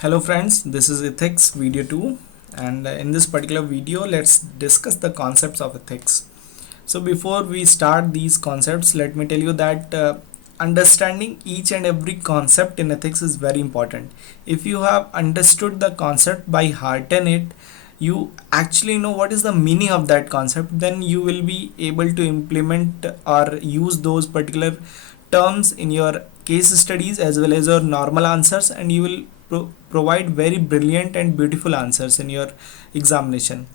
Hello friends, this is ethics video 2, and in this particular video let's discuss the concepts of ethics. So before we start these concepts, let me tell you that understanding each and every concept in ethics is very important. If you have understood the concept by heart and it, you actually know what is the meaning of that concept, then you will be able to implement or use those particular terms in your case studies as well as your normal answers, and you will provide very brilliant and beautiful answers in your examination.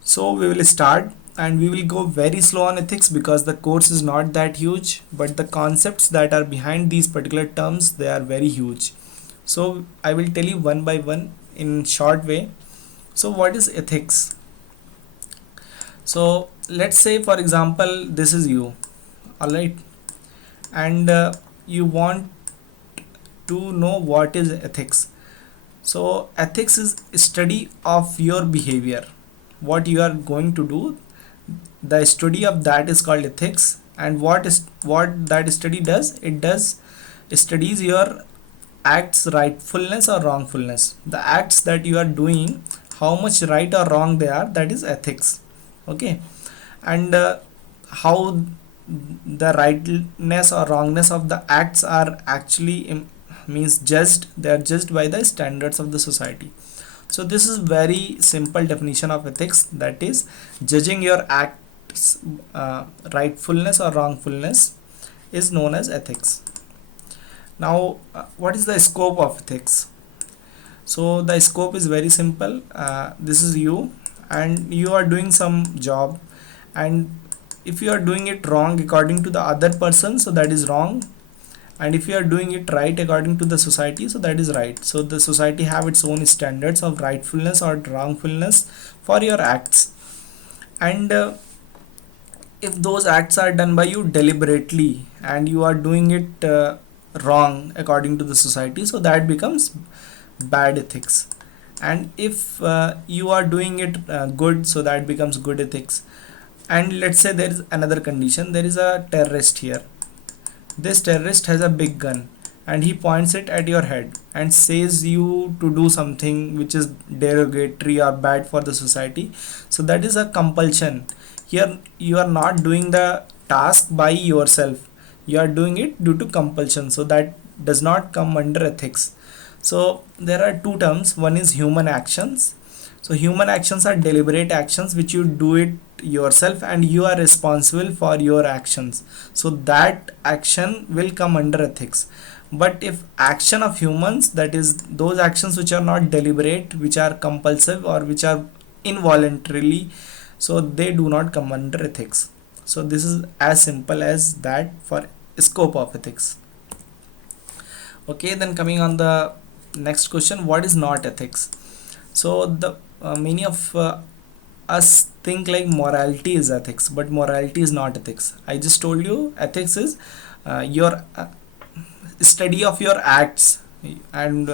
So we will start, and we will go very slow on ethics because the course is not that huge, but the concepts that are behind these particular terms, they are very huge. So I will tell you one by one in short way. So what is ethics? So let's say for example this is you, all right, and you want to know what is ethics. So ethics is study of your behavior, what you are going to do. The study of that is called ethics, and what that study does, it does studies your acts rightfulness or wrongfulness. The acts that you are doing, how much right or wrong they are, that is ethics. Okay, and how the rightness or wrongness of the acts are actually means judged, they are judged by the standards of the society. So this is very simple definition of ethics, that is judging your acts rightfulness or wrongfulness is known as ethics. Now what is the scope of ethics? So the scope is very simple. This is you, and you are doing some job, and if you are doing it wrong according to the other person, so that is wrong, and if you are doing it right according to the society, so that is right. So the society have its own standards of rightfulness or wrongfulness for your acts, and if those acts are done by you deliberately and you are doing it wrong according to the society, so that becomes bad ethics. And if you are doing it good, so that becomes good ethics. And let's say there is another condition, there is a terrorist here. This terrorist has a big gun and he points it at your head and says you to do something which is derogatory or bad for the society. So that is a compulsion. Here you are not doing the task by yourself, you are doing it due to compulsion, so that does not come under ethics. So there are two terms, one is human actions. So human actions are deliberate actions which you do it yourself and you are responsible for your actions, so that action will come under ethics. But if action of humans, that is those actions which are not deliberate, which are compulsive or which are involuntarily, so they do not come under ethics. So this is as simple as that for scope of ethics. Okay, then coming on the next question, what is not ethics? So the many of us think like morality is ethics, but morality is not ethics. I just told you ethics is your study of your acts, and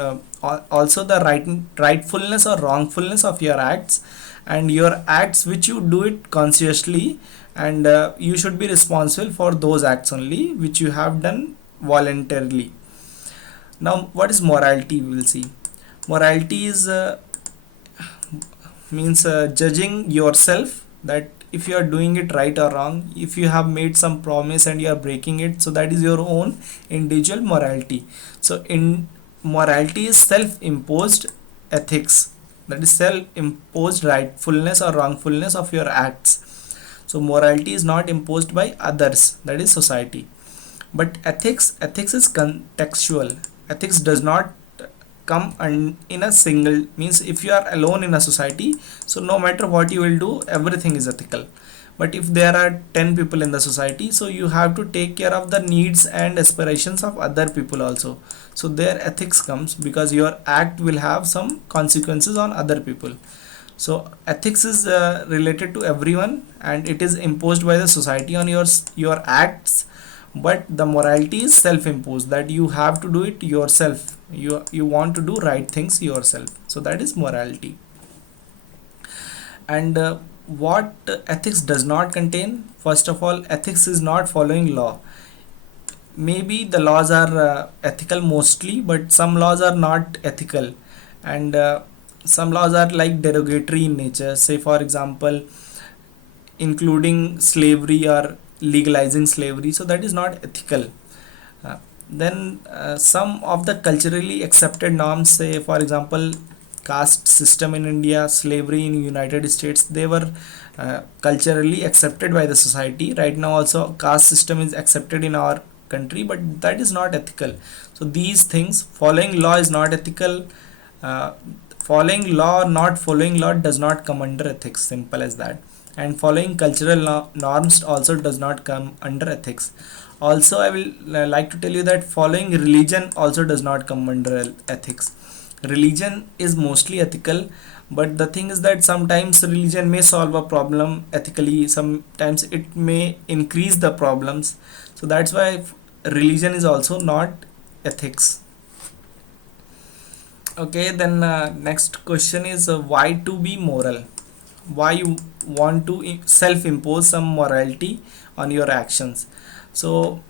also the rightfulness or wrongfulness of your acts, and your acts which you do it consciously, and you should be responsible for those acts only which you have done voluntarily. Now what is morality? We will see. Morality is means judging yourself, that if you are doing it right or wrong, if you have made some promise and you are breaking it, so that is your own individual morality. So in morality is self-imposed ethics, that is self-imposed rightfulness or wrongfulness of your acts. So morality is not imposed by others, that is society. But ethics is contextual. Ethics does not come in a single, means if you are alone in a society, so no matter what you will do, everything is ethical. But if there are 10 people in the society, so you have to take care of the needs and aspirations of other people also, so their ethics comes, because your act will have some consequences on other people. So ethics is related to everyone, and it is imposed by the society on your acts. But the morality is self-imposed, that you have to do it yourself, you want to do right things yourself, so that is morality. And what ethics does not contain? First of all, ethics is not following law. maybe the laws are ethical mostly, but some laws are not ethical, and some laws are like derogatory in nature. Say for example, including slavery or legalizing slavery, so that is not ethical. Then some of the culturally accepted norms, say for example, caste system in India, slavery in United States, they were culturally accepted by the society. Right now also caste system is accepted in our country, but that is not ethical. So these things, following law is not ethical. uh, Following law or not following law does not come under ethics, simple as that. And following cultural norms also does not come under ethics. Also I will like to tell you that following religion also does not come under ethics. Religion is mostly ethical, but the thing is that sometimes religion may solve a problem ethically, sometimes it may increase the problems. So that's why religion is also not ethics. Okay, then next question is why to be moral? Why you want to self impose some morality on your actions? So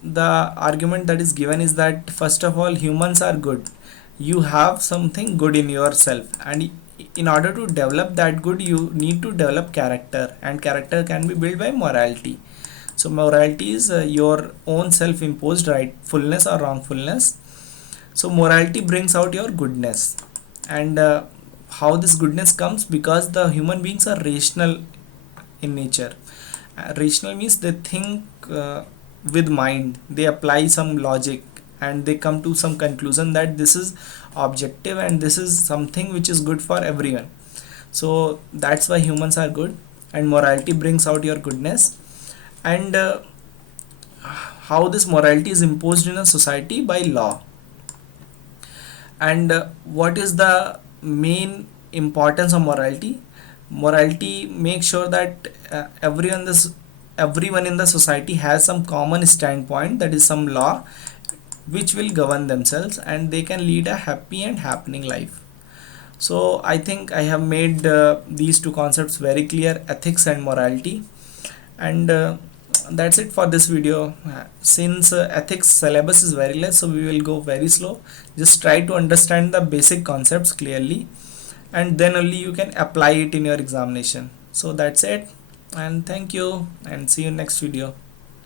the argument that is given is that first of all, humans are good. You have something good in yourself, and in order to develop that good, you need to develop character, and character can be built by morality. So morality is your own self imposed rightfulness or wrongfulness. So morality brings out your goodness. And how this goodness comes, because the human beings are rational in nature. Rational means they think with mind, they apply some logic, and they come to some conclusion that this is objective and this is something which is good for everyone. So that's why humans are good, and morality brings out your goodness. And how this morality is imposed in a society? By law. And what is the main importance of morality? Morality makes sure that everyone in the society has some common standpoint, that is some law which will govern themselves, and they can lead a happy and happening life. So I think I have made these two concepts very clear, ethics and morality. And that's it for this video. Since ethics syllabus is very less, so we will go very slow. Just try to understand the basic concepts clearly, and then only you can apply it in your examination. So that's it, and thank you, and see you next video.